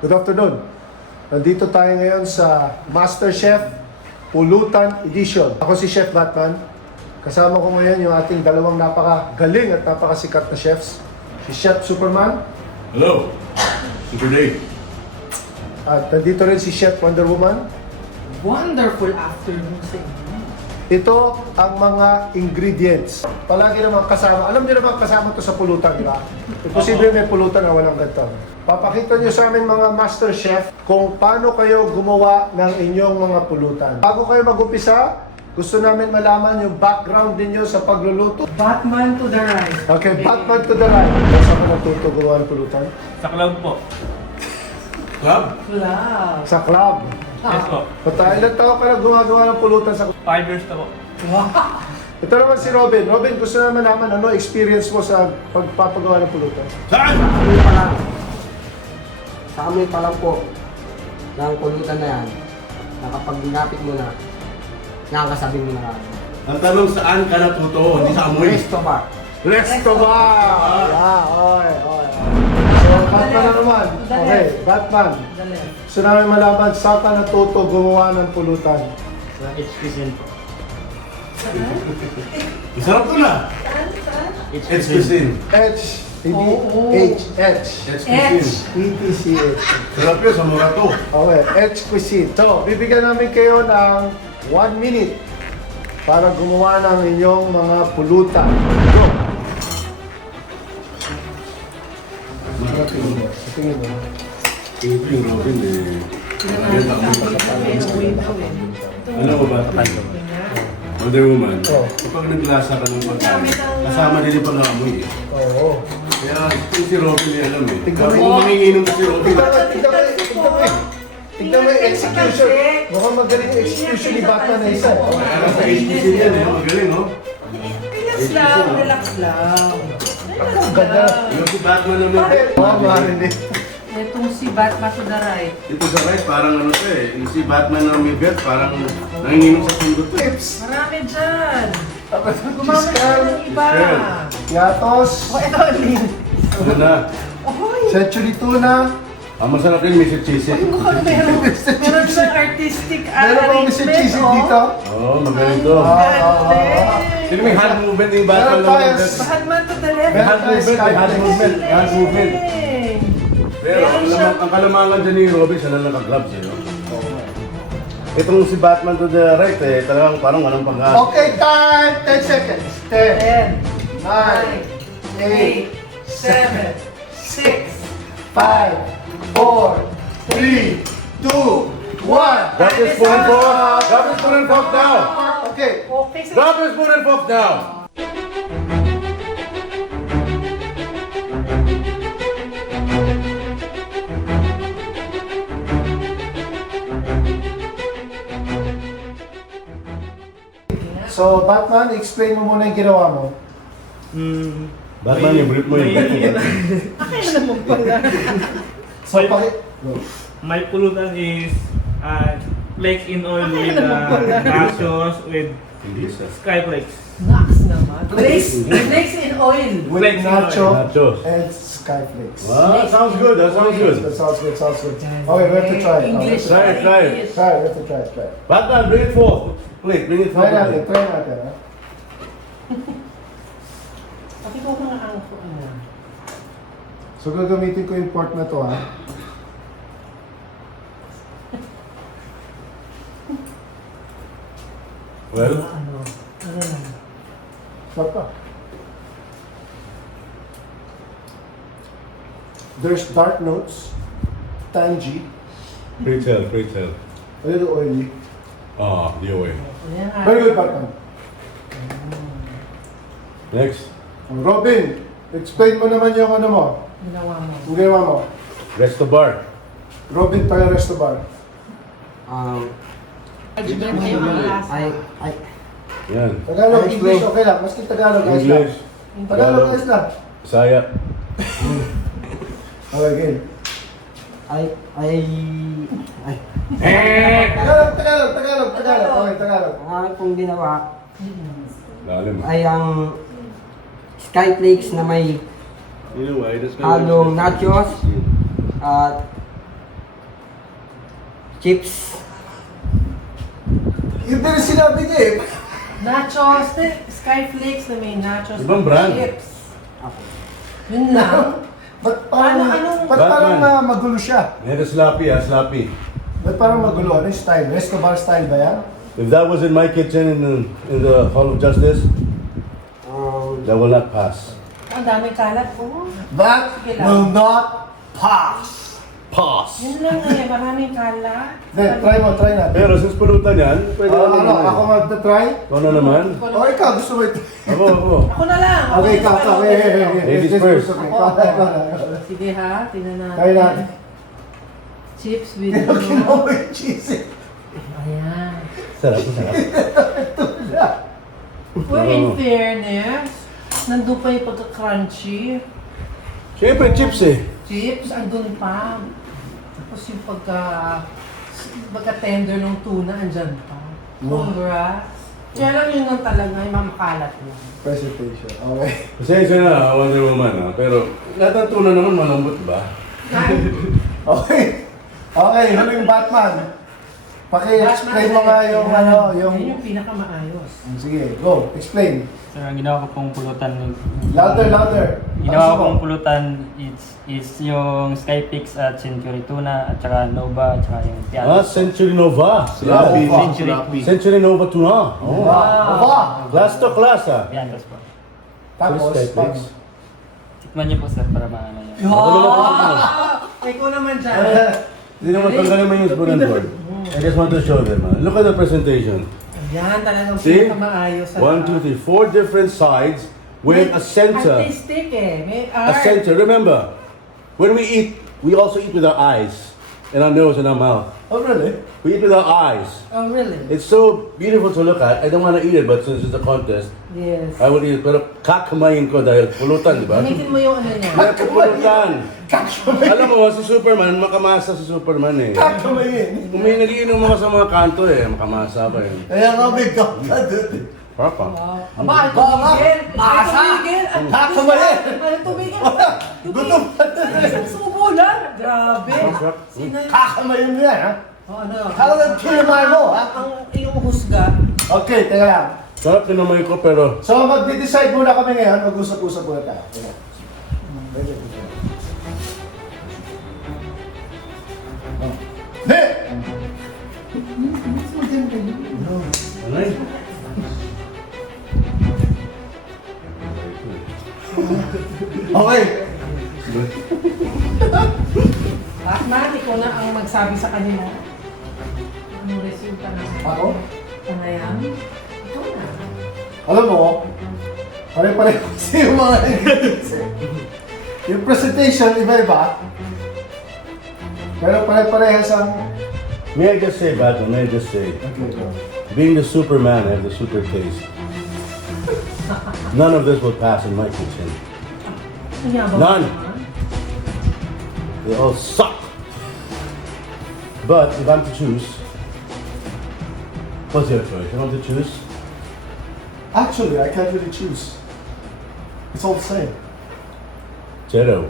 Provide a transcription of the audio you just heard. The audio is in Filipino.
Good afternoon. Nandito tayo ngayon sa MasterChef Pulutan Edition. Ako si Chef Batman. Kasama ko ngayon yung ating dalawang napakagaling at napakasikat na chefs. Si Chef Superman. Hello, Super Dave. At nandito rin si Chef Wonder Woman. Wonderful afternoon sa inyo. Ito ang mga ingredients. Palagi naman kasama. Alam niyo naman kasama to sa pulutan, di ba? Imposible may pulutan na walang ganito. Papakita niyo sa amin mga master chef kung paano kayo gumawa ng inyong mga pulutan. Bago kayo mag-umpisa, gusto namin malaman yung background ninyo sa pagluluto. Batman to the right. Okay, Batman to the right. Saan ka natuto gumawa ng pulutan? Sa club po. Club? Club. Sa club. Yes po. Pata, ilan taon ka na gumagawa ng pulutan sa 5 years na po. Wow. Ito naman si Robin. Robin, gusto naman naman ano experience mo sa pagpapagawa ng pulutan? Saan? Sa amoy pa lang po ng pulutan na yan, na kapag ginapit mo na, nakakasabi mo na agad. Ang tanong saan ka natuto, hindi sa amoy. Resto ba? Resto bar! Yeah, oy, oy. So, Batman na naman. Okay, Batman. The left. Gusto namin malaman, saan ka natuto gumawa ng pulutan? Sa HPCN po. Isarap to na. It's cuisine. H, hindi Oo. H, H. It's cuisine. E-T-C-H. Sarap yun sa Morato. Okay, H cuisine. So, bibigyan namin kayo ng 1 minute para gumawa ng inyong mga pulutan. Go! Tingin mo. Tingin mo. Ito yung Robin eh. Yan ang ano ba ba? Wonder Woman. Oh. Kapag naglasa ka ng pagkain, kasama din yung pag-aamoy eh. Oo. Kaya ito si Robin eh, alam eh. Tignan mo. Kung manginginom ko si Robin. Tignan mo yung execution. Mukhang magaling yung execution ni Batman na isa. Nasa HPC yan eh, magaling no? Relax lang, relax lang. Ang ganda. Yung si Batman naman. Oo, marinig. Itong si Batman to the right. Ito sa right, parang ano to eh. Yung si Batman na may bet, parang nanginginom sa pundot to eh. Tips. Marami dyan. Gumamit Gumamit ka ng iba. Chicken. Yatos. Oh, ito, Lin. Ano na? Oy! Century tuna. Ang masarap yung Mr. Cheesy. Ay, mukhang meron siyang artistic Meron bang Mr. Cheesy oh. dito? Oo, magaling to. Sino may hand movement yung Batman Meron tayo. naman? Batman to the left. Meron Hand movement, may hand movement, hand movement. Pero ang kalamangan dyan ni Robin, siya lang naka-gloves eh. No? Itong si Batman to the right eh, talagang parang walang pag-asa. Okay, time. 10 seconds. 10, 10, 9, 8, 7, 6, 5, 4, 3, 2, 1. Drop your spoon and fork! Drop your spoon and fork now! Okay. Okay, so Drop your spoon and fork now! So, Batman, explain mo muna yung ginawa mo. Batman, yung brief mo yung akin naman pala. So, My pulutan is flakes in oil Ay, with alam mo pala. nachos with Hindi siya. skyflakes. Nax naman. Flakes in oil. with Flakes nacho Nachos. and skyflakes. Wow, sounds good, that sounds good. That sounds good, sounds good. Okay, we have to try it. English. Try it, try it. English. Try it, we have to try it, try it. Batman, bring it forth. Please, bring it Try forth. natin, try natin. Ha? Pakita ko nga ang ano. So, gagamitin ko yung pork na to, ha? Well, Ano? Ano lang. Sarap pa. There's dark notes, tangy, pray tell. a little oily. Ah, the way. Ayan, Very good, Batman. Next, Robin, explain mo naman yung ano mo, Ginawa mo. yung ginawa mo. resto bar. Robin taga Resto Bar. Bigyan kayo ang lasa. Ay, Yan. Tagalog, Ay, English, bro. okay lang. Maski Tagalog, ayos lang. English. Tagalog, ayos lang. Saya. Okay, game. ay, Tagalog. Okay, Tagalog. ang aking pong ginawa Lalim. ay ang skyflakes na may You know why? That's halong nachos at Chips. Yun din ang sinabi niya eh. Nachos, Skyflakes na may nachos. Ibang brand. Chips. Ako. Yun lang. Ba't parang, Anong- ba't parang Batman. magulo siya? Yan sloppy sloppy. Ba't parang magulo? Ano yung style? Escobar style ba yan? If that was in my kitchen in the Hall of Justice, that will not pass. Ang daming kalat. Oh. That Sige lang. will not pass. Pass! Yun lang eh, maraming kalat. Then, try natin. Pero since pulutan yan, pwede Ano, ako mag-try? Ikaw na naman. O ikaw, gusto mo ito? Ako. Ako na lang. Okay, ikaw. Ladies first. Ako. Sige ha, tingnan natin. Try natin. Chips with Kinuha mo yung cheese eh. Ayan. Sarap. Well, in fairness, nandun pa yung pagka-crunchy. Siyempre, chips eh. Chips, andun pa. Tapos yung pagka-tender ng tuna, andyan pa. Congrats. Kaya lang yun lang talaga, yung mamakalat mo. Presentation. Okay. Pasensya na, Wonder Woman ha. Pero lahat ng tuna naman malambot ba? Okay. Okay, huling Batman. Paki-explain mo nga yung ano, yung... Yun yung pinakamaayos. Sige, go. Explain. Sir, ang ginawa ko pong pulutan, Louder. ginawa ko pong pulutan is yung Skypix at Century Tuna at saka Nova at saka yung Piano. Century Nova. Sloppy. Century Nova tuna. Oh. Wow. Class to class ah. Pianos po. Tapos, Skyflix. Tikman niyo po sir para maano yun. Ikaw naman dyan. Hindi naman tanggalin mo yung spoon and fork. I just want to show them. Look at the presentation. Ayan, talagang See? pinakamaayos. 1, 2, 3, 4 different sides with a center. Artistic eh. May A art. center. Remember, when we eat, we also eat with our eyes and our nose and our mouth. Oh, really? We eat with our eyes. Oh, really? It's so beautiful to look at. I don't want to eat it, but since it's a contest, Yes. I would eat it. Pero kakamayin ko dahil pulutan, di ba? Gamitin mo yung ano niya. Kaya pulutan. Alam mo, si Superman, makamasa si Superman eh. Kakamayin. Kung may nagiinom ako sa mga kanto eh, makamasa pa eh. Kaya nga may gawta doon. Papa. Aba, ay tumigil! Ay tumigil! Kakamayin! Ay tumigil! Gutom pa Isang subo lang! Grabe! Sino yung... Kakamayin mo yan, ha? Oh, ano? How lang kinamay mo, ha? Ang iyong husga. Okay, teka lang. Sarap kinamay ko pero So, magde-decide muna kami ngayon. Mag-usap-usap muna tayo. Okay. Hindi! ano eh? Okay. Batman, ikaw na ang magsabi sa kanila. Anong resulta na? Ako? Pangayan? Ikaw na. Alam mo, pare-pareho kasi yung mga ingredients eh. Yung presentation, iba-iba. Pero pare-parehas ang... May I just say, Batman, may I just say, Okay, go. being the Superman, I have the super taste. None of this will pass in my kitchen. Ang yabang None. naman. They all suck. But if I'm to choose, what's your choice? If I'm to choose, Actually, I can't really choose. It's all the same. Zero.